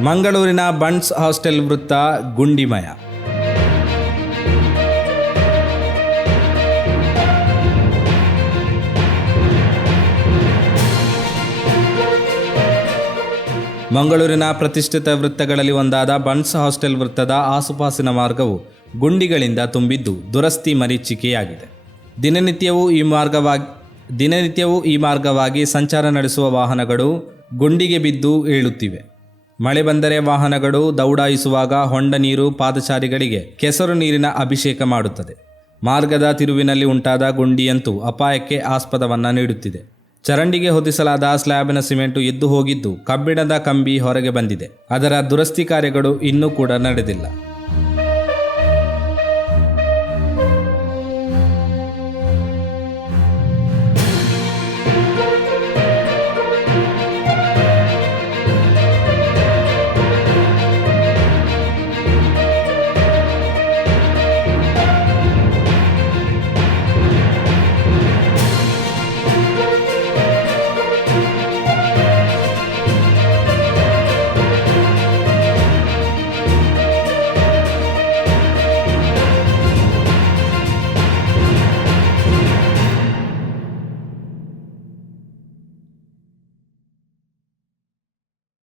ಮಂಗಳೂರಿನ buns hostel ವೃತ್ತ ಗುಂಡಿಮಯ. ಮಂಗಳೂರಿನ ಪ್ರತಿಷ್ಠಿತ ವೃತ್ತಗಳಲ್ಲಿ ಒಂದಾದ ಬನ್ಸ್ ಹಾಸ್ಟೆಲ್ ವೃತ್ತದ ಆಸುಪಾಸಿನ ಮಾರ್ಗವು ಗುಂಡಿಗಳಿಂದ ತುಂಬಿದ್ದು ದುರಸ್ತಿ ಮರೀಚಿಕೆಯಾಗಿದೆ. ದಿನನಿತ್ಯವೂ ಈ ಮಾರ್ಗವಾಗಿ ಸಂಚಾರ ನಡೆಸುವ ವಾಹನಗಳು ಗುಂಡಿಗೆ ಬಿದ್ದು ಏಳುತ್ತಿವೆ. ಮಳೆ ಬಂದರೆ ವಾಹನಗಳು ದೌಡಾಯಿಸುವಾಗ ಹೊಂಡ ನೀರು ಪಾದಚಾರಿಗಳಿಗೆ ಕೆಸರು ನೀರಿನ ಅಭಿಷೇಕ ಮಾಡುತ್ತದೆ. ಮಾರ್ಗದ ತಿರುವಿನಲ್ಲಿ ಉಂಟಾದ ಗುಂಡಿಯಂತೂ ಅಪಾಯಕ್ಕೆ ಆಸ್ಪದವನ್ನು ನೀಡುತ್ತಿದೆ. ಚರಂಡಿಗೆ ಹೊದಿಸಲಾದ ಸ್ಲ್ಯಾಬಿನ ಸಿಮೆಂಟು ಎದ್ದು ಹೋಗಿದ್ದು ಕಬ್ಬಿಣದ ಕಂಬಿ ಹೊರಗೆ ಬಂದಿದೆ. ಅದರ ದುರಸ್ತಿ ಕಾರ್ಯಗಳು ಇನ್ನೂ ಕೂಡ ನಡೆದಿಲ್ಲ.